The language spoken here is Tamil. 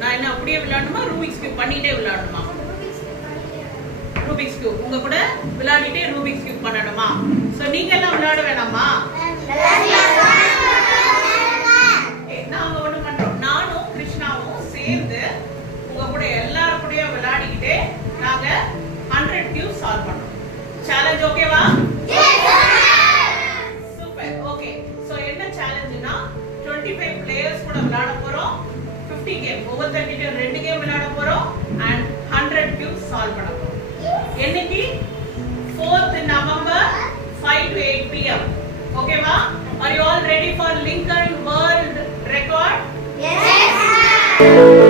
நான் என்ன அப்படியே விளையாடணுமா ரூபிக்ஸ் கியூப் பண்ணிட்டே விளையாடணுமா? ரூபிக்ஸ் கியூப் உங்க கூட விளையாடிட்டே ரூபிக்ஸ் கியூப் பண்ணணுமா? சோ நீங்க எல்லாம் விளையாட வேணாமா? நாங்க ஒண்ணு பண்றோம். நானும் கிருஷ்ணாவும் சேர்ந்து உங்க கூட எல்லாரும் கூட விளையாடிக்கிட்டே நாங்க 100 கியூப் சால்வ் பண்றோம். சேலஞ்ச் ஓகேவா? சூப்பர். ஓகே. சோ என்ன சேலஞ்ச்னா 25 பிளேயர்ஸ் கூட விளையாட போறோம். 50 கேம் ஒவ்வொருத்தர்கிட்ட 2 கேம் விளையாட போறோம் and 100 கியூப் சால்வ் பண்ண போறோம். என்னைக்கு 4th November 5 to 8 pm. ஓகேவா? Are you all ready for Lincoln World Record? Yes.